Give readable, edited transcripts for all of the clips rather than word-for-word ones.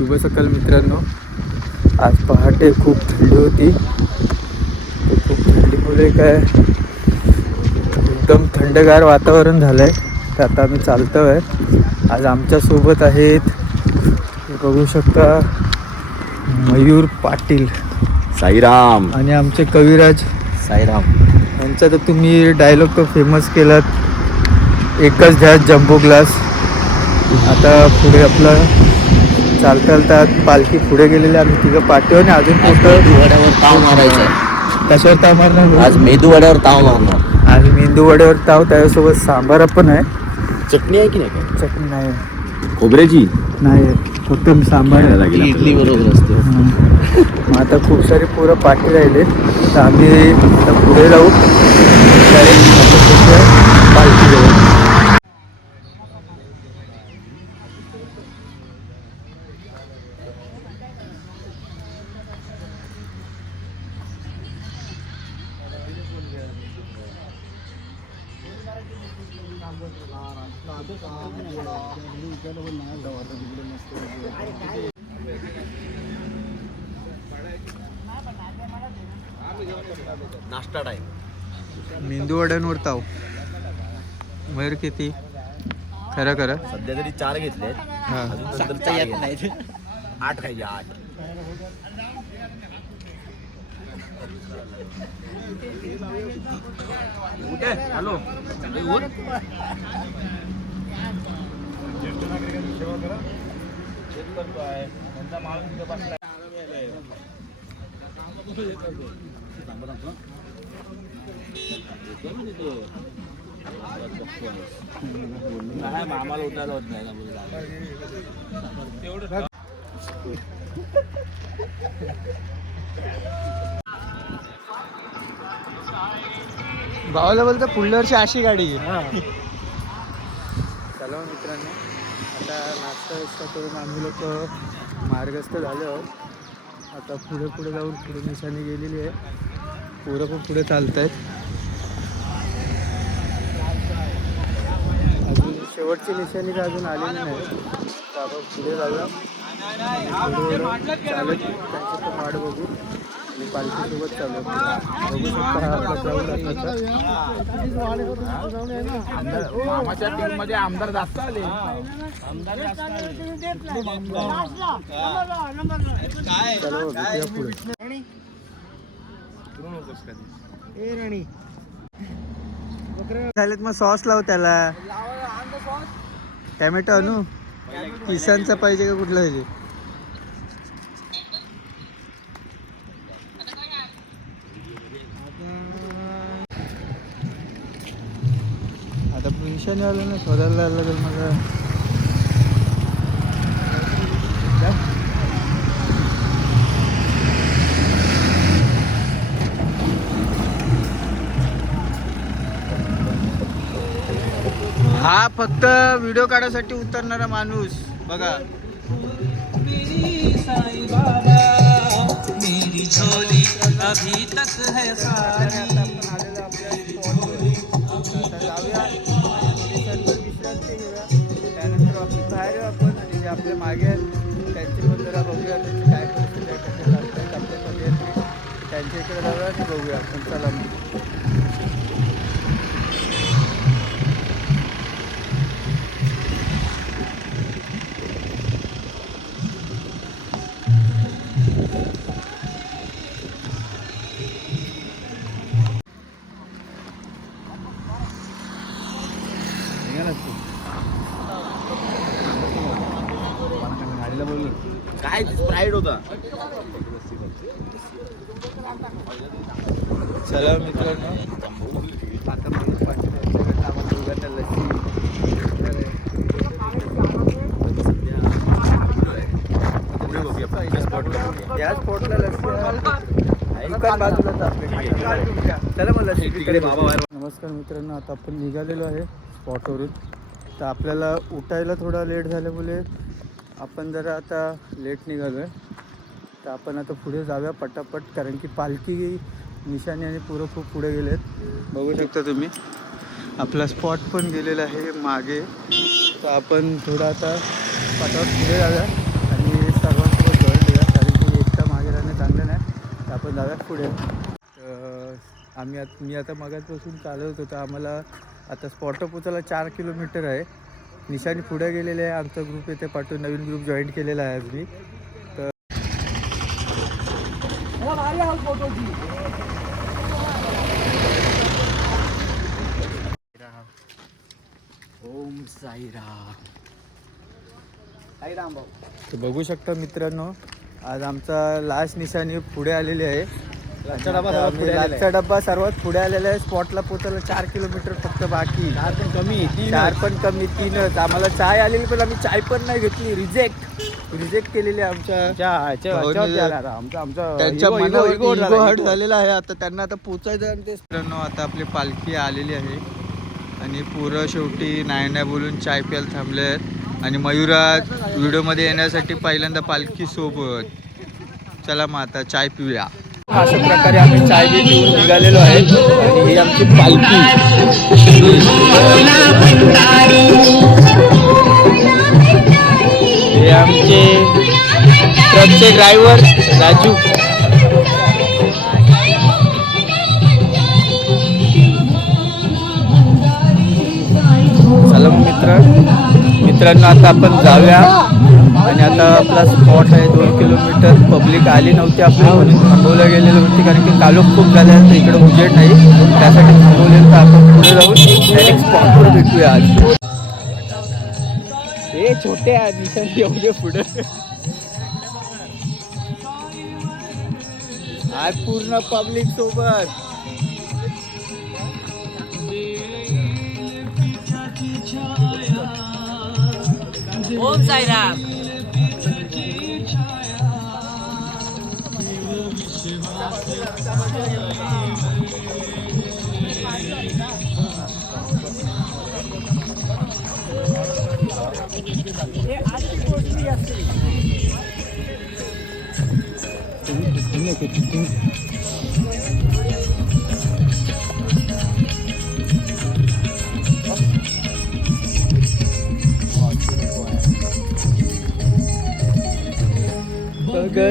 शुभ सकाळ मित्रांनो. आज पहाटे खूप थंडी होती. खूप थंडीमुळे काय एकदम थंडगार वातावरण झालं आहे. तर आता आम्ही चालतो आहे. आज आमच्यासोबत आहेत, बघू शकता, मयूर पाटील साईराम आणि आमचे कविराज साईराम. यांचा तर तुम्ही डायलॉग तो फेमस केलात, एकच द्या जम्बो ग्लास. आता पुढे आपलं चालता चालता पालखी पुढे गेलेली, आम्ही तिघं पाठीवर आणि अजून कुठं मेदूवड्यावर ताव मारायचा. कशावर ताव मारणार? आज मेदूवड्यावर ताव मारणार. आज मेंदू वड्यावर ताव, त्याच्यासोबत सांबार पण आहे. चटणी आहे की नाही? चटणी नाही, खोबऱ्याची नाही, फक्त सांबार आहे. इडली बरोबर असते. मग आता खूप सारे पोरं पाठी राहिले, तर आम्ही आता पुढे जाऊ पालखी जाऊ. नाश्ता टाइम. मेंदू वड्यांवर ताव. मयूर किती? खरं खरं सध्या तरी 4 घेतले. हां. नंतर 4 नाही, 8 खायचे. 8 कुठे? हॅलो. आम्हाला उठायला होत नाही. भावाला बोलतं पुढल्या वर्षी अशी गाडी घे. चला मित्रांनो, आता नाश्ता करून आम्ही लोक मार्गस्थ झालो आहोत. आता पुढे पुढे जाऊन पुढे निशाणी गेलेली आहे. पोरं पण पुढे चालत आहेत. अजून शेवटची निशाणी का अजून आलेली नाही. तर आपण पुढे जाऊया, चालत त्यांची पण वाट बघू आणि पालखीसोबत चालू बघू शकता. हा आपला क्राऊड मामाच्या टीम मध्ये आमदार जास्त आले. चलो भेटूया पुढे. झालेत मग सॉस लाव त्याला. टॅमॅटो आणू? किसानचा पाहिजे का कुठला पाहिजे? आता निशाणी आलं ना, शोधायला लागेल मला. हा फक्त व्हिडिओ काढायसाठी उतरणारा माणूस बघा. त्यानंतर बाहेर आपण जे आपल्या मागे आहेत त्यांची पण जरा बघूया, त्यांची काय परिस्थिती आहे, कसे चालतात आपल्या पदयात्री, त्यांच्या इकडे जाऊया आणि बघूया आपण. चला मग. काय स्प्राईड होता. चला मित्रांनो, आता मला दोघांना लस्सी या स्पॉटला लस्सी दुकान बाजूला. चला मग लस्सी तिकडे बाबा. नमस्कार मित्रांनो, आता आपण निघालेलो आहे स्पॉटवरून. तर आपल्याला उठायला थोडा लेट झाल्यामुळे आपण जरा आता लेट निघालो आहे. तर आपण आता पुढे जाऊया पटापट, कारण की पालखी निशाणी आणि पुरं खूप पुढे गेले आहेत. बघू शकता तुम्ही, आपला स्पॉट पण गेलेला आहे मागे. तर आपण थोडं आता पटापट पुढे जाऊया आणि पुढे. मी आता मगाचपासून चालवत होतो. आम्हाला आता स्पॉटवर पोचायला 4 किलोमीटर आहे. निशाणी पुढे गेलेले आहे. आमचा ग्रुप येथे पाठवून नवीन ग्रुप जॉईन केलेला आहे आज मी. तर ओम साईराम. तर बघू शकता मित्रांनो, आज आमचा लास्ट निशाणी पुढे आलेली आहे. लास्टचा डब्बा सर्वात पुढे आलेला आहे. स्पॉटला पोचायला 4 किलोमीटर फक्त बाकी. 4 पण कमी 3च. आम्हाला चाय आलेली पण आम्ही चाय पण नाही घेतली. रिजेक्ट केलेली आहे त्यांच्या मनावर हट झालेला आहे. आता त्यांना आता पोचायचं आणि ते मित्रांनो आता आपली पालखी आलेली आहे आणि पुरं शेवटी नाही बोलून चाय प्यायला थांबले आहेत. आणि मयुरा व्हिडिओमध्ये येण्यासाठी पहिल्यांदा पालखी सोबत. चला मग आता चाय पिऊया. अशा प्रकारे आम्ही चाय बी पिऊन निघालेलो आहे. आणि ही आमची पालखी. हे आमचे ट्रकचे ड्रायव्हर राजू. चला मग मित्रांनो आता आपण जाऊया. आणि आता आपला स्पॉट आहे 2 किलोमीटर. पब्लिक आली नव्हती आपली म्हणून थांबवलं गेलेलं होती, कारण की कालोख खूप झाले तर इकडं उजेड नाही, त्यासाठी थांबवलेलं. तर आपण पुढे जाऊन डायरेक्ट स्पॉटवर भेटूया. आज हे छोटे निशाणी एवढे पुढे. आज पूर्ण पब्लिक सोबत. ओम साईराम.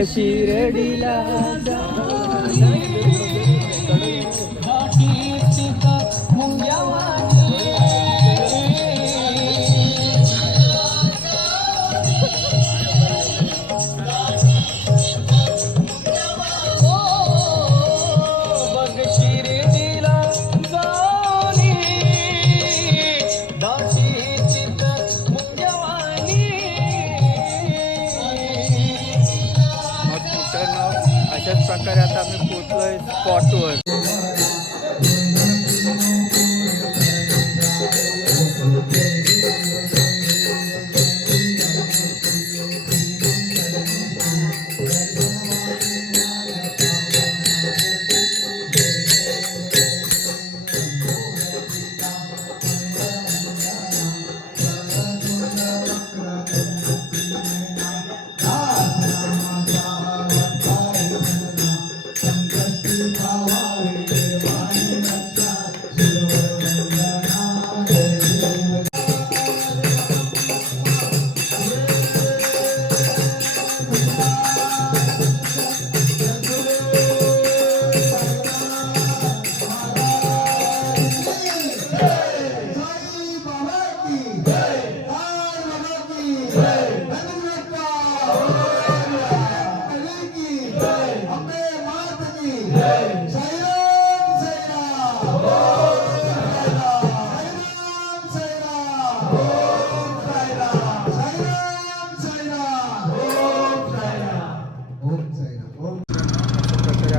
शिरडीला अशाच प्रकारे आता आम्ही पोहोचलोय स्पॉटवर.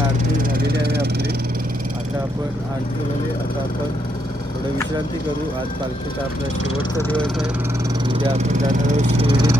आरती झालेली आहे आपली. आता आपण आरती झाली. आता आपण थोडं विश्रांती करू. आज पालखीचा आपला शेवटचा दिवस आहे. उद्या आपण जाणार आहोत शिर्डी.